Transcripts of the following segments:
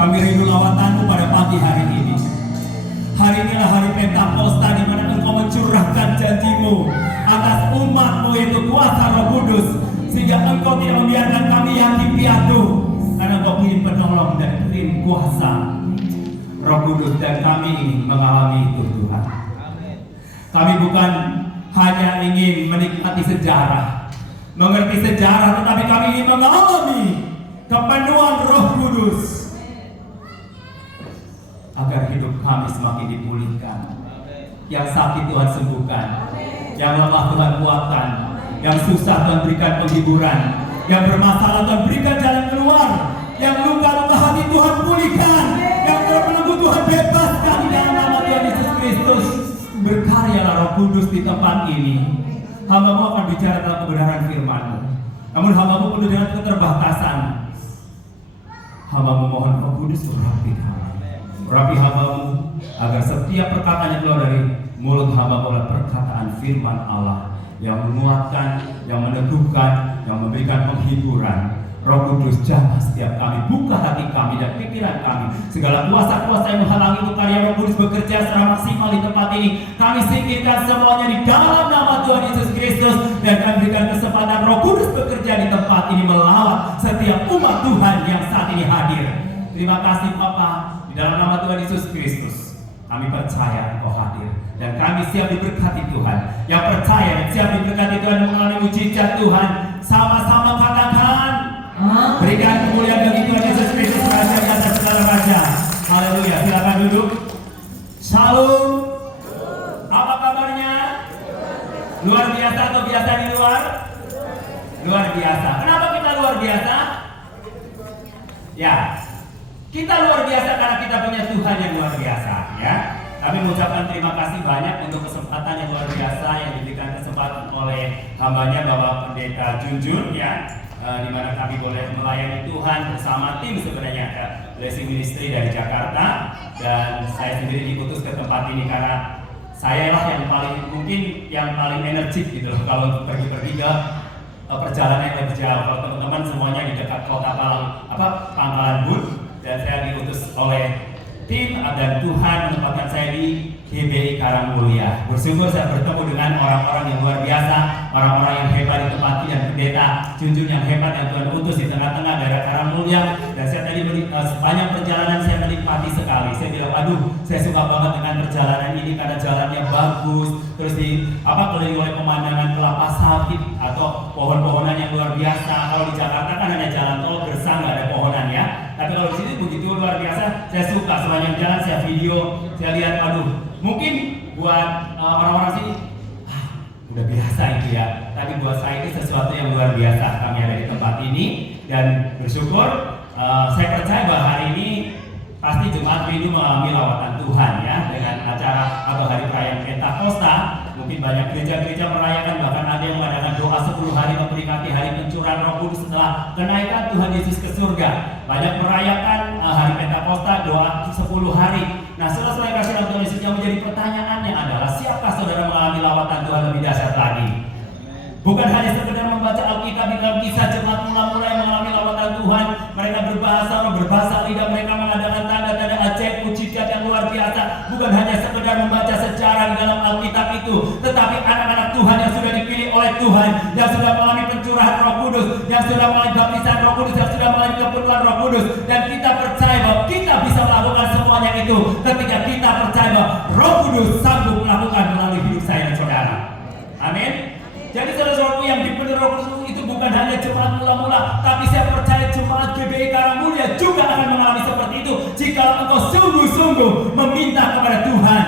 Kami rindu lawatan-Mu pada pagi hari ini. Hari inilah hari Pentakosta di mana Engkau mencurahkan janji-Mu atas umat-Mu yaitu kuasa Roh Kudus, sehingga Engkau tidak membiarkan kami yakin piatu, karena Engkau kirim penolong dan kirim kuasa Roh Kudus, dan kami ingin mengalami itu Tuhan. Kami bukan hanya ingin menikmati sejarah, mengerti sejarah, tetapi kami ingin mengalami kepenuhan Roh Kudus agar hidup kami semakin dipulihkan. Yang sakit Tuhan sembuhkan, yang lemah Tuhan kuatkan, yang susah Tuhan berikan penghiburan, yang bermasalah Tuhan berikan jalan keluar, yang luka-luka hati Tuhan pulihkan, yang terbelenggu Tuhan bebaskan di dalam nama Tuhan Yesus Kristus. Berkaryalah Roh Kudus di tempat ini. Hamba-Mu akan bicara tentang kebenaran firman-Mu, namun hamba-Mu penuh dengan keterbatasan. Hamba-Mu mohon Roh Kudus merapi kami, merapi hamba-Mu, agar setiap perkataan yang keluar dari mulut hamba-Mu adalah perkataan firman Allah yang menguatkan, yang meneguhkan, yang memberikan penghiburan. Roh Kudus, jamah setiap kami, buka hati kami dan pikiran kami. Segala kuasa-kuasa yang menghalangi untuk karya Roh Kudus bekerja secara maksimal di tempat ini, kami singkirkan semuanya di dalam nama Tuhan Yesus Kristus, dan kami berikan kesempatan Roh Kudus bekerja di tempat ini melawat setiap umat Tuhan yang saat ini hadir. Terima kasih Bapa, di dalam nama Tuhan Yesus Kristus kami percaya Engkau hadir, dan kami siap diberkati Tuhan. Yang percaya dan siap diberkati Tuhan mengalami mujizat Tuhan, sama-sama katakan berikan kemuliaan bagi Tuhan Yesus Kristus, Raja di atas segala raja. Haleluya. Silakan duduk. Shalom. Apa kabarnya? Luar biasa atau biasa di luar? Luar biasa. Kenapa kita luar biasa? Ya, kita luar biasa karena kita punya Tuhan yang luar biasa, ya. Kami mengucapkan terima kasih banyak untuk kesempatan yang luar biasa yang diberikan kesempatan oleh hambanya Bapak Pendeta Junjun, ya. Di mana kami boleh melayani Tuhan bersama tim sebenarnya Blessing Ministry dari Jakarta, dan saya sendiri diutus ke tempat ini karena saya lah yang paling energik gitu loh kalau untuk pergi-pergi ke perjalanan yang jauh. Kalau teman-teman semuanya di dekat kota Pangkalan Bun, dan saya diutus oleh tim dan Tuhan menempatkan saya di GBI Karangmulia. Bersyukur saya bertemu dengan orang-orang yang luar biasa, orang-orang yang hebat di tempat ini, dan Pendeta Junjun yang hebat yang Tuhan utus di tengah-tengah daerah Karangmulia. Dan saya tadi sepanjang perjalanan saya menikmati sekali. Saya bilang, aduh, saya suka banget dengan perjalanan ini karena jalannya bagus, terus keliling oleh pemandangan kelapa sawit atau pohon-pohonan yang luar biasa. Kalau di Jakarta kan hanya jalan tol gersang, nggak ada pohonan, ya. Tapi kalau di sini begitu luar biasa. Saya suka sepanjang jalan, saya video, saya lihat, aduh, mungkin buat orang-orang sini udah biasa itu ya, tapi buat saya itu sesuatu yang luar biasa. Kami ada di tempat ini dan bersyukur. Saya percaya bahwa hari ini pasti jemaat rindu mengalami lawatan Tuhan, ya, dengan acara atau hari perayaan Pentakosta. Mungkin banyak gereja-gereja merayakan, bahkan ada yang mengadakan doa 10 hari memperingati hari pencurahan Roh Kudus setelah kenaikan Tuhan Yesus ke surga. Banyak merayakan hari Pentakosta, doa 10 hari. Nah, setelah kasih dalam Tuhan Yesus, yang menjadi pertanyaannya adalah, siapkah saudara mengalami lawatan Tuhan lebih dahsyat lagi? Bukan hanya sekedar membaca Alkitab di dalam Kisah jemaat mula-mula yang mengalami lawatan Tuhan. Mereka berbahasa lidah, mereka mengadakan tanda-tanda ajaib, mujizat yang luar biasa. Bukan hanya sekedar membaca sejarah di dalam Alkitab itu, tetapi anak-anak Tuhan yang sudah dipilih oleh Tuhan, yang sudah mengalami pencurahan Roh Kudus, yang sudah mengalami baptisan Roh Kudus, yang sudah mengalami kepenuhan Roh Kudus. Dan kita percaya bahwa kita bisa melakukan semuanya itu ketika kita percaya bahwa Roh Kudus sanggup melakukan melalui hidup saya dan saudara. Amin. Jadi saudara-saudaraku yang dipenuhi Roh Kudus itu bukan hanya jemaat mula-mula, tapi saya percaya jemaat GBI Karangmulia juga akan mengalami seperti itu jika engkau sungguh-sungguh meminta kepada Tuhan.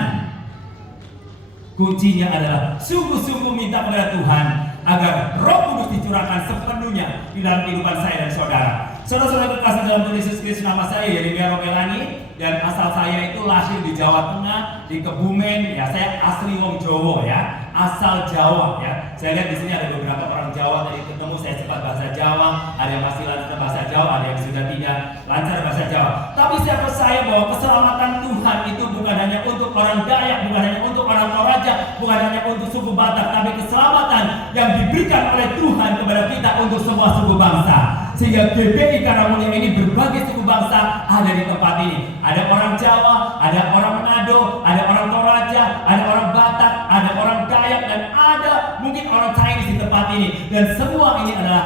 Kuncinya adalah sungguh-sungguh minta kepada Tuhan agar Roh Kudus dicurahkan sepenuhnya di dalam kehidupan saya dan saudara. Saudara-saudara kekasih dalam Tuhan Yesus Kristus, nama saya Yeremia Romelani, dan asal saya itu lahir di Jawa Tengah, di Kebumen. Ya, saya asli wong Jawa, ya, asal Jawa, ya. Saya lihat di sini ada beberapa orang Jawa tadi ketemu, saya cepat bahasa Jawa, ada yang masih lancar bahasa Jawa, ada yang sudah tidak lancar bahasa Jawa. Tapi saya percaya bahwa keselamatan Tuhan itu bukan hanya untuk orang Dayak, bukan hanya untuk orang Toraja, bukan hanya untuk suku Batak, tapi keselamatan yang diberikan oleh Tuhan kepada kita untuk semua suku bangsa. Sehingga GBI Karangmulia ini berbagai suku bangsa bangsa ada di tempat ini. Ada orang Jawa, ada orang Manado, ada orang Toraja, ada orang Batak, ada orang Dayak, dan ada mungkin orang Chinese di tempat ini. Dan semua ini adalah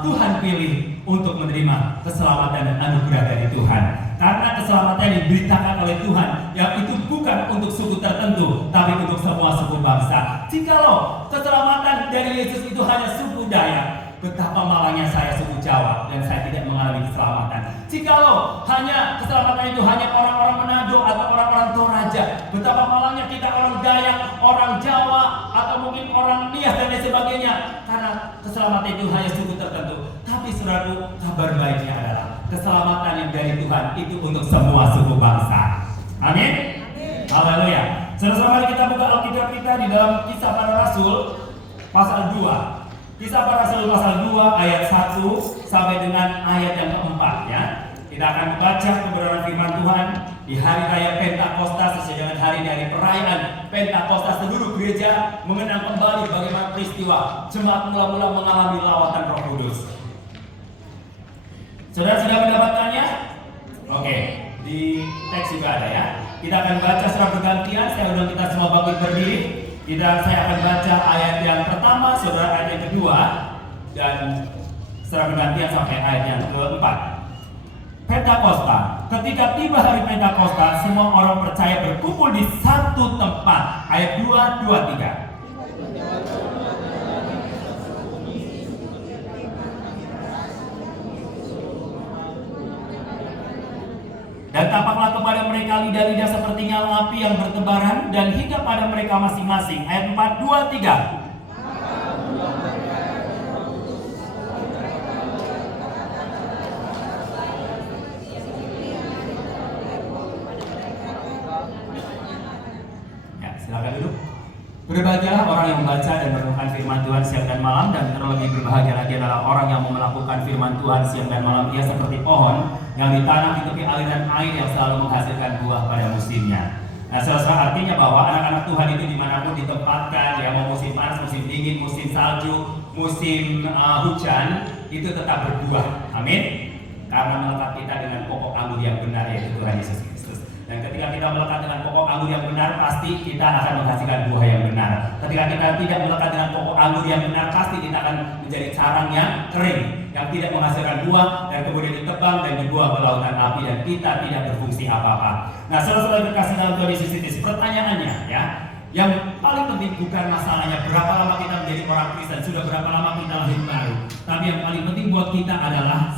Tuhan pilih untuk menerima keselamatan dan anugerah dari Tuhan. Karena keselamatan yang diberitakan oleh Tuhan, yang itu bukan untuk suku tertentu, tapi untuk semua suku bangsa. Jikalau keselamatan dari Yesus itu hanya suku Dayak, betapa malangnya saya suku Jawa dan saya tidak mengalami keselamatan. Jikalau hanya keselamatan itu hanya orang-orang Manado atau orang-orang Toraja, betapa malangnya kita orang Dayak, orang Jawa, atau mungkin orang Nias dan lain sebagainya. Karena keselamatan itu hanya suku tertentu. Tapi saudaraku, kabar baiknya adalah keselamatan yang dari Tuhan itu untuk semua suku bangsa. Amin. Haleluya. Saudara-saudara, mari kita buka Alkitab kita di dalam Kisah Para Rasul pasal 2. Kisah Para Rasul pasal 2 ayat 1 sampai dengan ayat yang keempat ya. Kita akan membaca kebenaran firman Tuhan di hari raya Pentakosta, sesuai dengan hari dari perayaan Pentakosta. Seluruh gereja mengenang kembali bagaimana peristiwa jemaat mula-mula mengalami lawatan Roh Kudus. Saudara sudah mendapatkannya? Oke, di teks juga ada ya. Kita akan baca secara bergantian. Saya undang kita semua bangkit berdiri. Saya akan baca ayat yang pertama, saudara ayat yang kedua, dan secara bergantian sampai ayat yang keempat. Pentakosta. Ketika tiba hari Pentakosta, semua orang percaya berkumpul di satu tempat. Ayat 2, 2, 3. Dan tampaklah kepada mereka lidah-lidah seperti nyala api yang bertebaran dan hingga pada mereka masing-masing. Ayat 4, 2, 3. Ya, silakan duduk. Berbahagialah orang yang membaca dan merenungkan firman Tuhan siang dan malam, dan terlebih berbahagia lagi adalah orang yang mau melakukan firman Tuhan siang dan malam. Ia seperti pohon yang ditanam di tepi aliran air yang selalu menghasilkan buah pada musimnya. Nah, saudara, artinya bahwa anak-anak Tuhan itu dimanapun ditempatkan, ya mau musim panas, musim dingin, musim salju, musim hujan, itu tetap berbuah. Amin. Karena melekat kita dengan pokok anggur yang benar, yaitu Tuhan Yesus Kristus. Dan ketika kita melekat dengan pokok anggur yang benar, pasti kita akan menghasilkan buah yang benar. Ketika kita tidak melekat dengan pokok anggur yang benar, pasti kita akan menjadi carang yang kering, yang tidak menghasilkan buah, dan kemudian ditebang dan dibuang ke lautan api, dan kita tidak berfungsi apa-apa. Nah, saudara-saudara terkasih dalam Tuhan Yesus Kristus, pertanyaannya ya, yang paling penting bukan masalahnya berapa lama kita menjadi orang Kristen, sudah berapa lama kita lahir baru, tapi yang paling penting buat kita adalah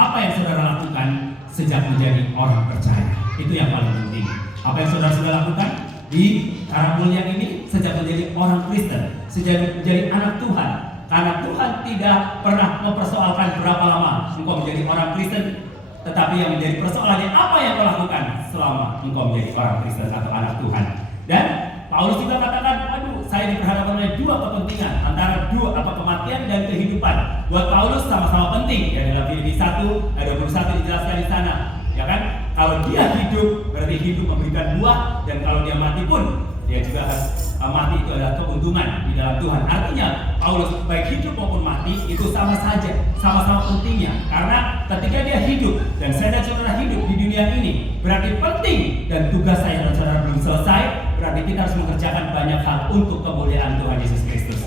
apa yang saudara lakukan sejak menjadi orang percaya. Itu yang paling penting. Apa yang saudara sudah lakukan di Karang Mulia ini sejak menjadi orang Kristen, sejak menjadi anak Tuhan. Karena Tuhan tidak pernah mempersoalkan berapa lama engkau menjadi orang Kristen, tetapi yang menjadi persoalannya apa yang kau lakukan selama engkau menjadi orang Kristen atau anak Tuhan. Dan Paulus juga katakan, waduh, saya diperhadapkan oleh dua kepentingan, antara dua apa kematian dan kehidupan. Buat Paulus sama-sama penting. Ya, dalam Filipi 1 ayat 21 dijelaskan di sana. Ya kan? Kalau dia hidup, berarti hidup memberikan buah, dan kalau dia mati pun dia juga harus mati, itu adalah keuntungan di dalam Tuhan. Artinya Paulus baik hidup maupun mati itu sama saja, sama-sama pentingnya. Karena ketika dia hidup dan saya dan saudara hidup di dunia ini, berarti penting, dan tugas saya dan saudara belum selesai, berarti kita harus mengerjakan banyak hal untuk kemuliaan Tuhan Yesus Kristus.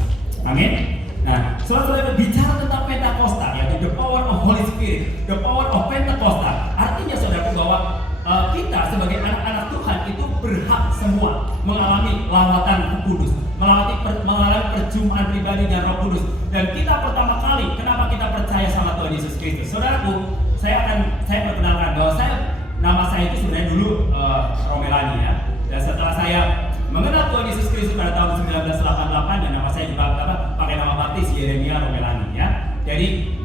Amin. Nah, saudara-saudara, bicara tentang Pentakosta, yaitu the power of Holy Spirit, the power of Pentakosta, artinya saudara bahwa kita sebagai anak-anak Tuhan itu berhak semua mengalami lawatan Roh Kudus, mengalami perjumpaan pribadi dengan Roh Kudus. Dan kita pertama kali, kenapa kita percaya sama Tuhan Yesus Kristus? Saudaraku, saya perkenalkan bahwa nama saya itu sebenarnya dulu Romelani ya. Dan setelah saya mengenal Tuhan Yesus Kristus pada tahun 1988, dan nama saya juga pakai nama baptis Yeremia Romelani ya. Jadi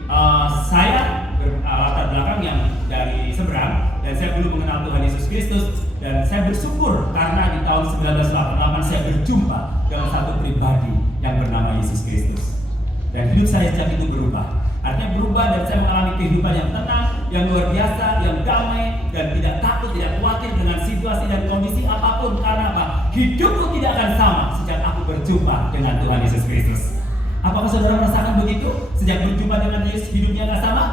saya latar belakang yang dari seberang, dan saya belum mengenal Tuhan Yesus Kristus, dan saya bersyukur karena di tahun 1988 saya berjumpa dengan satu pribadi yang bernama Yesus Kristus, dan hidup saya sejak itu berubah. Artinya berubah, dan saya mengalami kehidupan yang tenang, yang luar biasa, yang damai, dan tidak takut, tidak khawatir dengan situasi dan kondisi apapun. Karena apa? Hidupku tidak akan sama sejak aku berjumpa dengan Tuhan Yesus Kristus. Apakah saudara merasakan begitu? Sejak berjumpa dengan Yesus, hidupnya akan sama?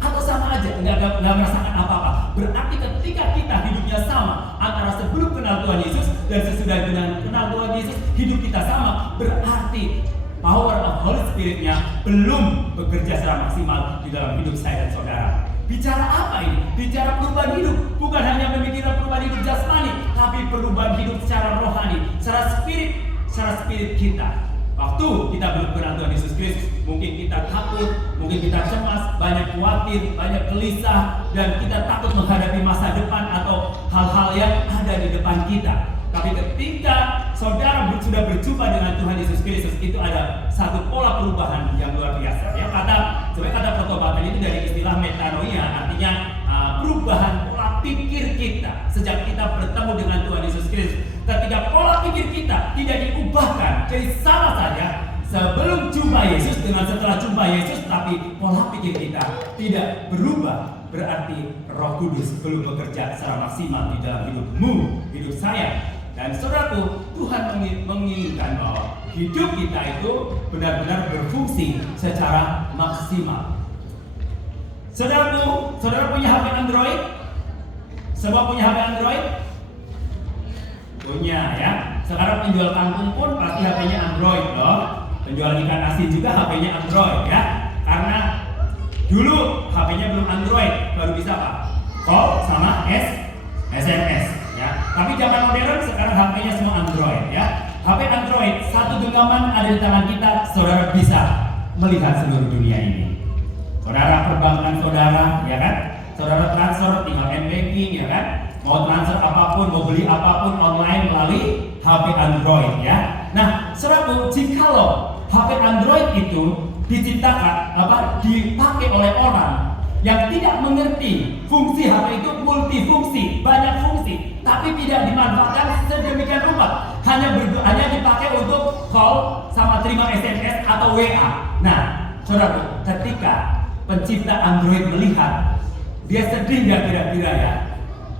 Atau sama aja, nggak merasakan apa-apa. Berarti ketika kita hidupnya sama antara sebelum kenal Tuhan Yesus dan sesudah kenal Tuhan Yesus, hidup kita sama, berarti power of Holy Spirit-nya belum bekerja secara maksimal di dalam hidup saya dan saudara. Bicara apa ini? Bicara perubahan hidup. Bukan hanya memikirkan perubahan hidup jasmani, tapi perubahan hidup secara rohani, secara spirit kita. Waktu kita belum kenal Tuhan Yesus Kristus, mungkin kita takut, mungkin kita cemas, banyak khawatir, banyak gelisah, dan kita takut menghadapi masa depan atau hal-hal yang ada di depan kita. Tapi ketika saudara sudah berjumpa dengan Tuhan Yesus Kristus, itu ada satu pola perubahan yang luar biasa. Ya, sebenarnya kata pertobatan itu dari istilah metanoia, artinya perubahan pola pikir kita sejak kita bertemu dengan Tuhan Yesus Kristus. Ketika pola pikir kita tidak diubahkan, jadi sama saja sebelum jumpa Yesus dengan setelah jumpa Yesus, tapi pola pikir kita tidak berubah, berarti Roh Kudus belum bekerja secara maksimal di dalam hidupmu, hidup saya. Dan saudaraku, Tuhan menginginkan bahwa hidup kita itu benar-benar berfungsi secara maksimal. Saudaraku, saudara punya HP Android? Semua punya HP Android? Punya ya. Sekarang penjual kangkung pun pasti HP-nya Android loh. Penjual ikan asin juga HP-nya Android ya. Karena dulu HP-nya belum Android, baru bisa apa? Call sama SMS. Ya. Tapi zaman modern sekarang HP-nya semua Android ya. HP Android, satu genggaman ada di tangan kita, saudara bisa melihat seluruh dunia ini. Saudara perbankan saudara, ya kan? Saudara transfer tinggal m-banking, ya kan? Mau transfer apapun, mau beli apapun online melalui HP Android ya. Nah, saudaraku, jikalau HP Android itu dipakai oleh orang yang tidak mengerti fungsi HP itu multifungsi, banyak fungsi, tapi tidak dimanfaatkan sedemikian rupa, hanya dipakai untuk call sama terima SMS atau WA. Nah, saudaraku, ketika pencipta Android melihat, dia sedih nggak kira-kira ya?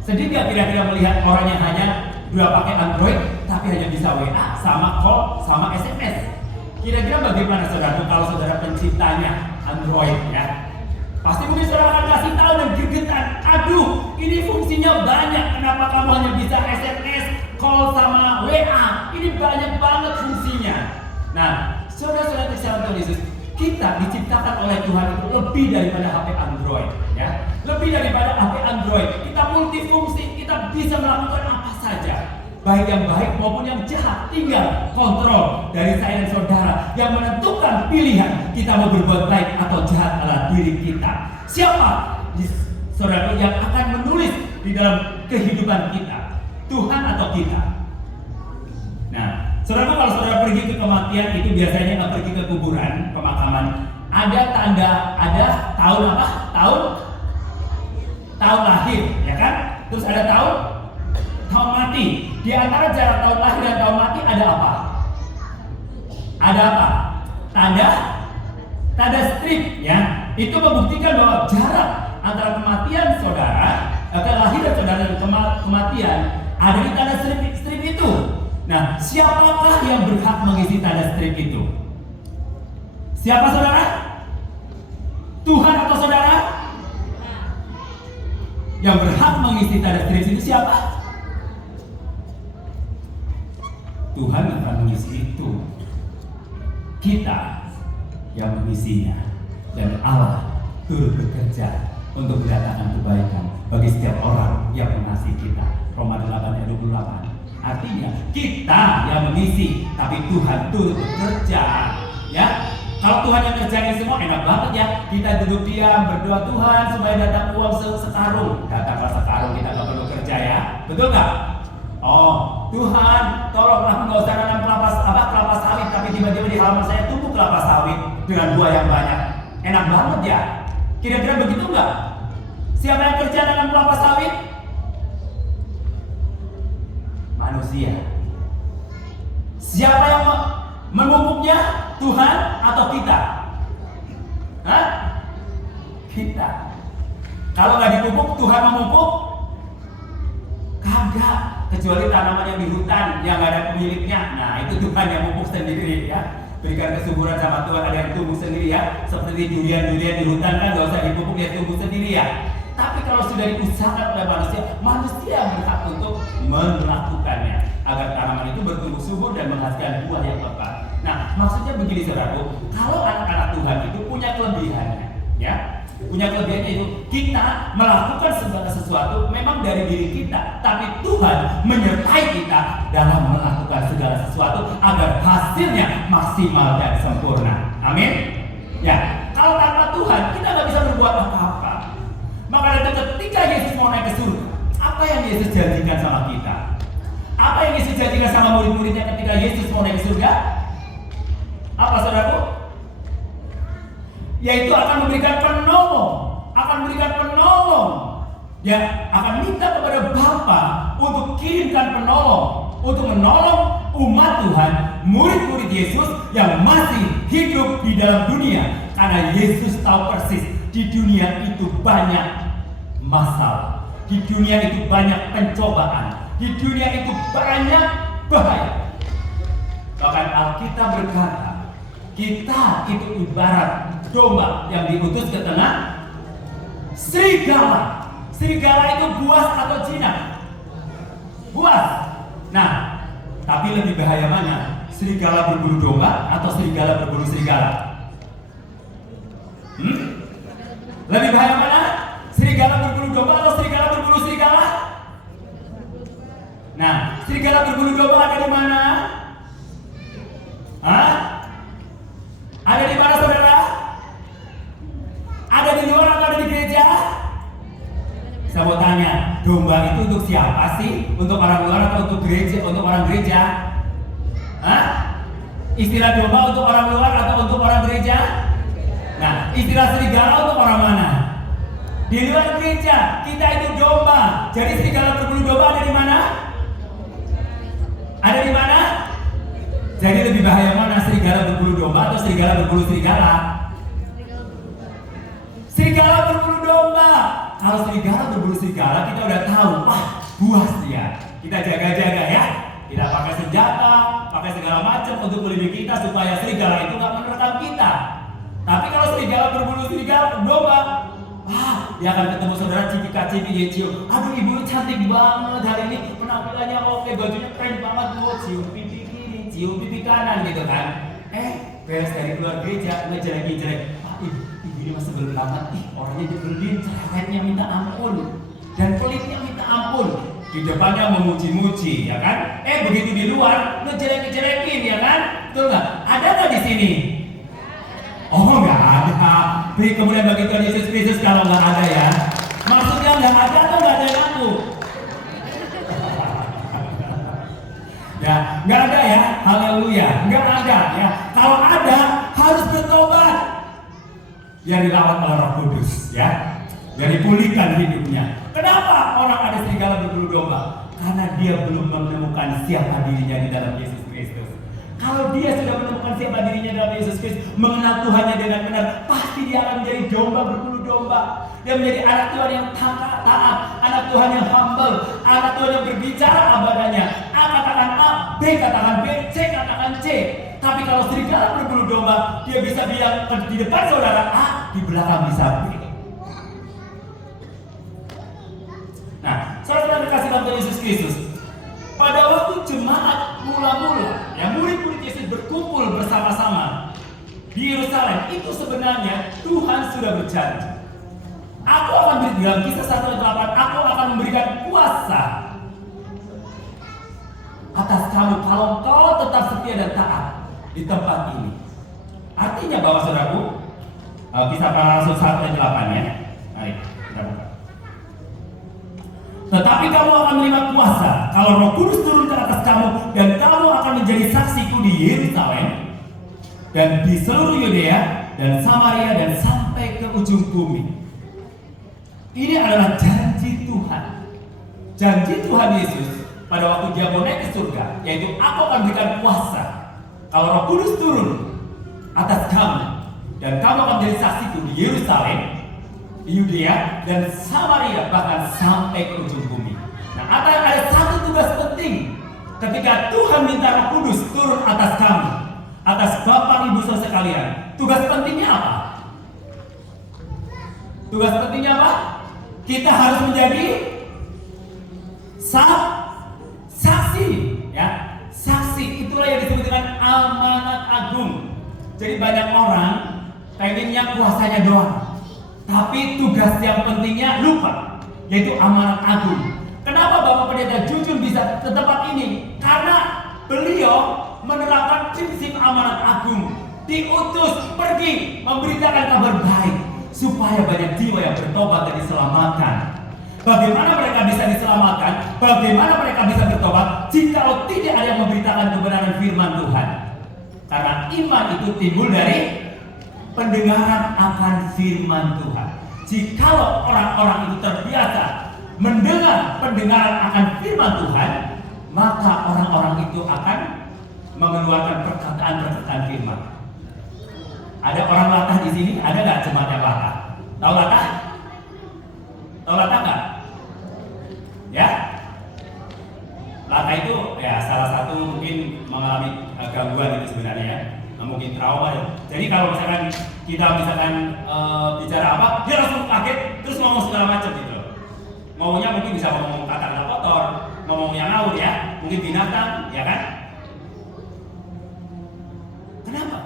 Sedih nggak kira-kira melihat orang yang hanya pakai Android tapi hanya bisa WA sama call sama SMS? Kira-kira bagaimana saudaraku kalau saudara penciptanya Android ya? Pasti mungkin saudara akan kasih tahu dan gergetan, aduh ini fungsinya banyak, kenapa kamu hanya bisa SMS, call sama WA? Ini banyak banget fungsinya. Nah, saudara-saudara tersiapkan Tuhan Yesus, kita diciptakan oleh Tuhan itu lebih daripada HP Android ya. Lebih daripada HP Android, kita multifungsi, kita bisa melakukan apa saja, baik yang baik maupun yang jahat. Tinggal kontrol dari saya dan saudara yang menentukan pilihan kita mau berbuat baik atau jahat adalah diri kita. Siapa saudara yang akan menulis di dalam kehidupan kita, Tuhan atau kita? Nah, saudara, kalau saudara pergi ke kematian itu biasanya pergi ke kuburan, pemakaman, ada tanda, ada tahun apa? Tahun lahir, ya kan? Terus ada tahun mati. Di antara jarak tahun lahir dan tahun mati ada apa? Ada apa? Tanda strip, ya. Itu membuktikan bahwa jarak antara kematian saudara, kelahiran saudara dan kematian ada di tanda strip itu. Nah, siapakah yang berhak mengisi tanda strip itu? Siapa saudara? Tuhan atau saudara? Yang berhak mengisi tanda strip itu siapa? Tuhan akan mengisi itu. Kita yang mengisinya. Dan Allah turut bekerja untuk mendatangkan kebaikan bagi setiap orang yang mengasihi kita. Roma 8 ayat 28. Artinya kita yang mengisi, tapi Tuhan turut bekerja. Ya, kalau Tuhan yang kerjain semua enak banget ya. Kita duduk diam berdoa, Tuhan supaya datang uang sekarung. Datanglah sekarung, kita nggak perlu kerja ya. Betul nggak? Oh, Tuhan, tolonglah nggak usah nanam kelapa sawit, tapi tiba-tiba di halaman saya tumbuh kelapa sawit dengan buah yang banyak. Enak banget ya. Kira-kira begitu nggak? Siapa yang kerja nanam kelapa sawit? Manusia. Siapa yang memupuknya? Tuhan atau kita? Hah? Kita. Kalau nggak dipupuk, Tuhan memupuk? Kagak. Kecuali tanaman yang di hutan yang nggak ada pemiliknya. Nah, itu Tuhan yang memupuk sendiri ya. berikan kesuburan sama Tuhan, ada yang tumbuh sendiri ya. Seperti durian-durian di hutan kan gak usah dipupuk, dia tumbuh sendiri ya. Tapi kalau sudah diusahakan oleh manusia, manusia berhak untuk melakukannya agar tanaman itu bertumbuh subur dan menghasilkan buah yang lebat. Nah, maksudnya begini saudaraku, kalau anak-anak Tuhan itu punya kelebihannya, ya, punya kelebihannya itu kita melakukan segala sesuatu memang dari diri kita, tapi Tuhan menyertai kita dalam melakukan segala sesuatu agar hasilnya maksimal dan sempurna. Amin. Ya, kalau tanpa Tuhan kita nggak bisa berbuat apa-apa. Maka itu ketika Yesus mau naik ke surga, apa yang Yesus janjikan sama kita? Apa yang Yesus janjikan sama murid-muridnya ketika Yesus mau naik ke surga? Apa saudaraku? Yaitu akan memberikan penolong, ya, akan minta kepada Bapa untuk kirimkan penolong untuk menolong umat Tuhan, murid-murid Yesus yang masih hidup di dalam dunia, karena Yesus tahu persis di dunia itu banyak masalah, di dunia itu banyak pencobaan, di dunia itu banyak bahaya. Bahkan Alkitab berkata, kita itu ibarat domba yang diutus ke tengah serigala. Serigala itu buas atau jinak? Buas. Nah, tapi lebih bahaya mana? Serigala berbulu domba atau serigala berbulu serigala? Lebih bahaya mana? Serigala berbulu domba atau serigala berbulu serigala? Nah, serigala berbulu domba ada di mana? Hah? Ada di mana saudara? Ada di luar atau ada di gereja? Saya mau tanya, domba itu untuk siapa sih? Untuk orang luar atau untuk gereja? Untuk orang gereja? Hah? Istilah domba untuk orang luar atau untuk orang gereja? Nah, istilah serigala untuk orang mana? Di luar gereja. Kita itu domba. Jadi serigala berbulu domba ada di mana? Ada di mana? Jadi lebih bahaya mana, serigala berbulu domba atau serigala berbulu serigala? Serigala berbulu domba. Kalau serigala berbulu serigala kita udah tahu, wah, buas dia. Kita jaga-jaga ya. Kita pakai senjata, pakai segala macam untuk melindungi kita supaya serigala itu nggak menerkam kita. Tapi kalau serigala berbulu serigala domba, wah, dia akan ketemu saudara cipika-cipik, dia cium. Aduh, ibu cantik banget hari ini, penampilannya oke, bajunya keren banget, cium pipi kiri, cium pipi kanan gitu kan. Beres dari keluar gereja, ngejelek-jelek. Ibu ini masih sebel banget. Orangnya dibelin, cerewetnya minta ampun, dan pelitnya minta ampun. Di depannya memuji-muji, ya kan? Begitu di luar ngejelek-jelekin, ya kan? Betul nggak? Ada nggak di sini? Oh, nggak ada. Beri kemuliaan bagi Tuhan Yesus Kristus kalau nggak ada ya. Maksudnya nggak ada atau nggak ada yang ngaku? Ya, nggak ada ya. Haleluya, nggak ada ya. Kalau ada harus bertobat. Yang dirawat oleh Roh Kudus, ya. Yang dipulihkan hidupnya. Kenapa orang ada serigala berbulu domba? Karena dia belum menemukan siapa dirinya di dalam Yesus Kristus. Kalau dia sudah menemukan siapa dirinya dalam Yesus Kristus, mengenal Tuhannya dengan benar, pasti dia akan menjadi domba berbulu domba. Dia menjadi anak Tuhan yang taat, anak Tuhan yang humble, anak Tuhan yang berbicara abadanya. A katakan A, B katakan B, C katakan C. Tapi kalau serigala berbulu domba, dia bisa bilang di depan saudara A, di belakang bisa B. Nah, saudara kasih Tuhan Yesus Kristus, pada waktu jemaat mula-mula, yang murid-murid Yesus berkumpul bersama-sama di Yerusalem, itu sebenarnya Tuhan sudah berjanji. Aku akan beri, dalam Kisah 1:8, aku akan memberikan kuasa atas kamu kalau kau tetap setia dan taat di tempat ini. Artinya bahwa saudaraku, Kisah Para Rasul 1:8 ya. Mari kita buka. Tetapi kamu akan menerima kuasa kalau Roh Kudus turun ke atas kamu, dan kamu akan menjadi saksiku di Yerusalem dan di seluruh Yudea dan Samaria dan sampai ke ujung bumi. Ini adalah janji Tuhan. Janji Tuhan Yesus pada waktu dia mau naik ke surga, yaitu aku akan berikan kuasa kalau Roh Kudus turun atas kamu, dan kamu akan menjadi saksiku di Yerusalem, di Yudea dan Samaria, bahkan sampai ke ujung bumi. Nah, ada satu tugas penting ketika Tuhan minta Roh Kudus turun atas kamu. atas Bapak Ibu Saudara sekalian. Tugas pentingnya apa? Tugas pentingnya apa? Kita harus menjadi saksi, ya. Saksi itulah yang disebut dengan amanat agung. Jadi banyak orang pengennya kuasanya doang, tapi tugas yang pentingnya lupa, yaitu amanat agung. Kenapa Bapak Pendeta Jujun bisa ke tempat ini? Karena beliau menerapkan prinsip amanat agung, diutus pergi memberitakan kabar baik supaya banyak jiwa yang bertobat dan diselamatkan. Bagaimana mereka bisa diselamatkan? Bagaimana mereka bisa bertobat jika tidak ada yang memberitakan kebenaran firman Tuhan? Karena iman itu timbul dari pendengaran akan firman Tuhan. Jikalau orang-orang itu terbiasa mendengar pendengaran akan firman Tuhan, maka orang-orang itu akan mengeluarkan perkataan-perkataan firman. Ada orang latah di sini? Ada nggak jemaat yang latah? Tahu latah? Tahu latah nggak? Ya, latah itu ya salah satu mungkin mengalami gangguan itu sebenarnya ya, mungkin trauma ya. Jadi kalau misalkan kita bicara apa, dia langsung kaget terus ngomong segala macam gitu. Ngomongnya mungkin bisa ngomong kata-kata kotor, ngomong yang ngawur ya, mungkin binatang, ya kan? Kenapa?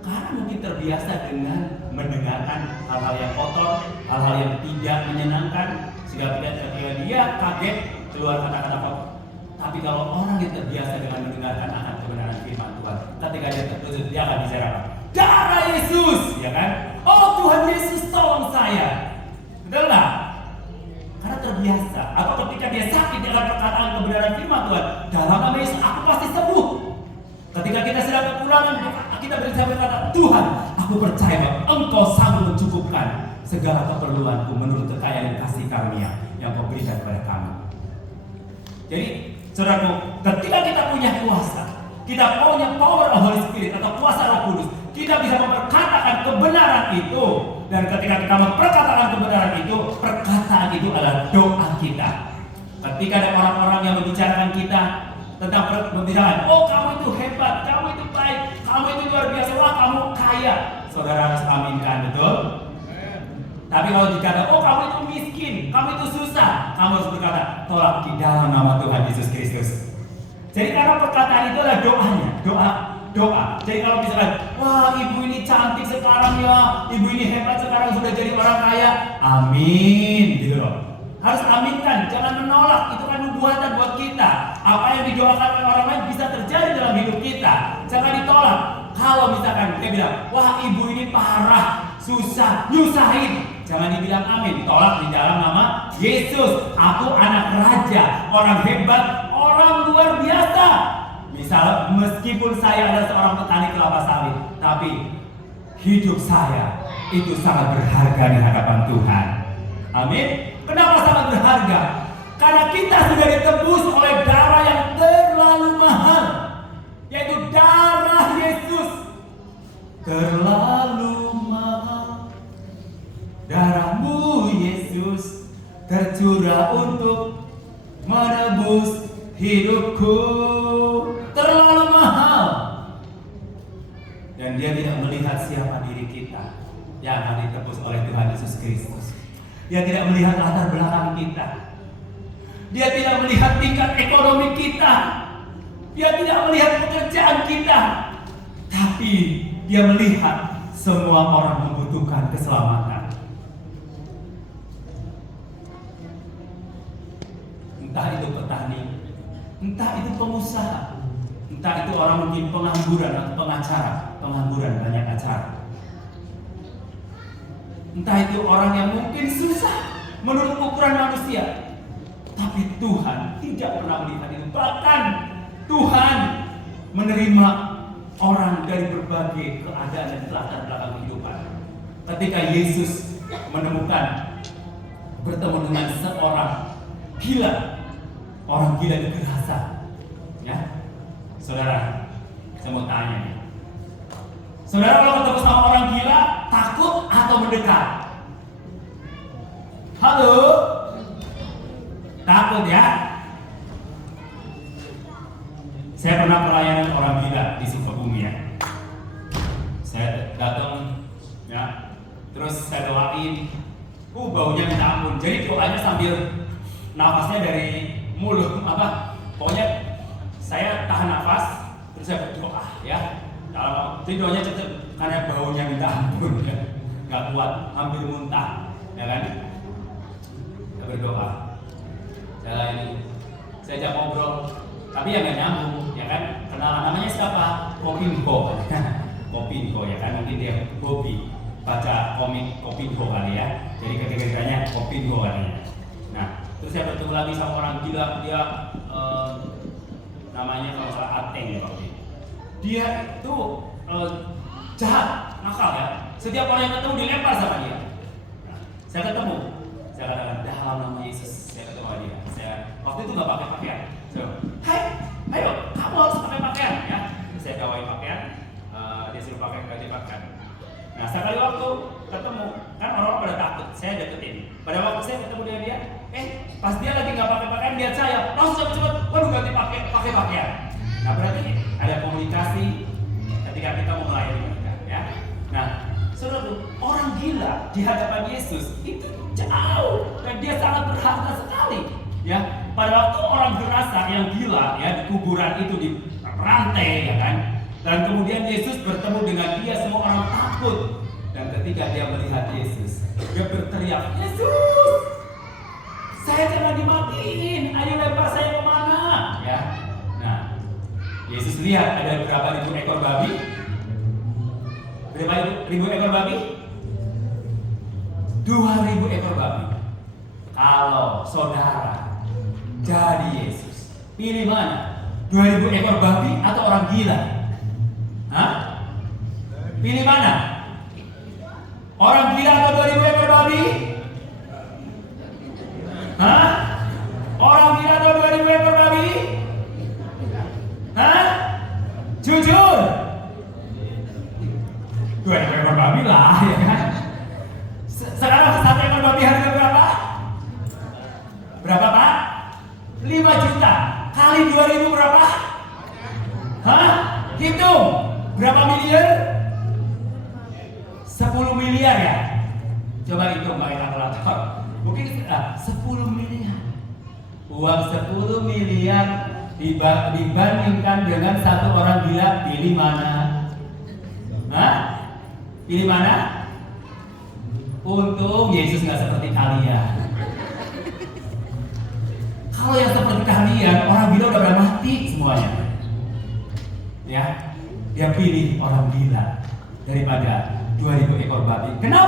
Karena mungkin terbiasa dengan mendengarkan hal-hal yang kotor, hal-hal yang tidak menyenangkan, sehingga ketika dia kaget keluar kata-kata kotor. Tapi kalau orang yang terbiasa dengan mendengarkan akan kebenaran firman Tuhan, ketika dia terkejut, dia akan bicara apa? Darah Yesus, ya kan? Oh Tuhan Yesus tolong saya. Betul nggak? Karena terbiasa. Atau ketika dia sakit dengan perkataan kebenaran firman Tuhan, dalam nama Yesus aku pasti sembuh. Ketika kita sedang kekurangan, kita bisa berkata, Tuhan, aku percaya bahwa Engkau sanggup mencukupkan segala keperluanku menurut kekayaan dan kasih karunia yang Kau berikan kepada kami. Jadi, saudaraku, ketika kita punya kuasa, kita punya power of Holy Spirit atau kuasa Roh Kudus, kita bisa memperkatakan kebenaran itu. Dan ketika kita memperkatakan kebenaran itu, perkataan itu adalah doa kita. Ketika ada orang-orang yang membicarakan kita tentang membicarakan, oh kamu itu hebat, kamu itu baik, kamu itu luar biasa, wah kamu kaya, saudara harus aminkan, betul? Tapi kalau dikata, oh kamu itu miskin, kamu itu susah, kamu harus berkata, tolak di dalam nama Tuhan Yesus Kristus. Jadi karena perkataan itu adalah doanya, doa. Jadi kalau misalkan, wah ibu ini cantik sekarang ya, ibu ini hebat sekarang sudah jadi orang kaya, amin, gitu loh. Harus aminkan, jangan menolak, itu kan nubuatan buat kita. Apa yang didoakan oleh orang lain bisa terjadi dalam hidup kita, jangan ditolak. Kalau misalkan dia bilang, wah ibu ini parah, susah, nyusahin, jangan dibilang amin, tolak di dalam nama Yesus. Aku anak raja, orang hebat, orang luar biasa. Misal, meskipun saya adalah seorang petani kelapa sawit, tapi hidup saya itu sangat berharga di hadapan Tuhan. Amin. Kenapa sangat berharga? Karena kita sudah ditebus oleh darah yang terlalu mahal, yaitu darah Yesus. Terlalu mahal, darahmu Yesus tercurah untuk menebus hidupku. Terlalu mahal. Dan dia tidak melihat siapa diri kita yang akan ditebus oleh Tuhan Yesus Kristus. Dia tidak melihat latar belakang kita. Dia tidak melihat tingkat ekonomi kita. Dia tidak melihat pekerjaan kita. Tapi dia melihat semua orang membutuhkan keselamatan. Entah itu petani, entah itu pengusaha, entah itu orang mungkin pengangguran atau pengacara, pengangguran banyak acara. Entah itu orang yang mungkin susah menurut ukuran manusia, tapi Tuhan tidak pernah melihat itu. Bahkan Tuhan menerima orang dari berbagai keadaan dan latar belakang kehidupan. Ketika Yesus menemukan, bertemu dengan seorang gila, orang gila kekerasan, ya, saudara, saya mau tanya nih. Saudara kalau ketemu sama orang gila, takut atau mendekat? Halo? Takut ya? Saya pernah pelayanan orang gila di Sukabumi ya. sambil nafasnya dari mulut pokoknya saya tahan nafas terus saya berdoa ya. Kalau tidurnya cepet karena baunya minta ampun ya, nggak kuat, hampir muntah ya kan. Saya berdoa, saya ajak ngobrol, tapi yang nggak nyambung ya kan. Kenalan, namanya siapa? Kopinho Kopinho ya kan, mungkin dia hobi baca komik Kopinho kali ya, jadi ketika-ketikanya Kopinho kali ya. Nah terus saya bertemu lagi sama orang gila, dia namanya kalau salah Ateng ya Pak. Dia itu jahat, nakal ya. Setiap orang yang ketemu dilempar sama dia. Nah, saya katakan dalam nama Yesus, saya ketemu sama dia. Waktu itu nggak pakai pakaian. Hai, ayo, kamu harus pakai pakaian ya. Saya bawain pakaian, dia suruh pakai ganti pakaian. Nah, sekali waktu ketemu, kan orang-orang pada takut, saya deketin. Pada waktu saya ketemu dia, pas dia lagi nggak pakai pakaian, lihat saya, langsung cepet-cepet, waduh ganti pakai pakaian. Nah, berarti ada komunikasi ketika kita mau melayani mereka, ya. Nah, saudara, orang gila di hadapan Yesus itu jauh dan dia sangat berharga sekali, ya. Pada waktu orang gerasa yang gila, ya, di kuburan itu di rantai, ya kan. Dan kemudian Yesus bertemu dengan dia, semua orang takut. Dan ketika dia melihat Yesus, dia berteriak, Yesus, saya jangan dimatiin, ayo lempar saya kemana, ya. Nah, Yesus lihat ada berapa ribu ekor babi. Berapa ribu ekor babi? 2.000 ekor babi. Kalau saudara jadi Yesus, pilih mana? 2.000 ekor babi atau orang gila? Hah? Pilih mana? Orang gila atau 2.000 ekor babi? Hah? Orang gila atau 2.000 ekor babi? Hah? Jujur? 2.000 ekor babi lah, ya kan? Sekarang 1 ekor babi harga berapa? Berapa Pak? 5 juta kali 2.000 berapa? Hah? Hitung berapa miliar? 10 miliar ya? Coba hitung pakai kalkulator. Mungkin 10 miliar. Uang 10 miliar dibandingkan dengan 1 orang gila, pilih mana? Hah? Pilih mana? Untung Yesus nggak seperti kalian. Kalau yang seperti kalian, orang gila udah mati semuanya. Ya, dia pilih orang gila daripada 2.000 ekor babi. Kenapa?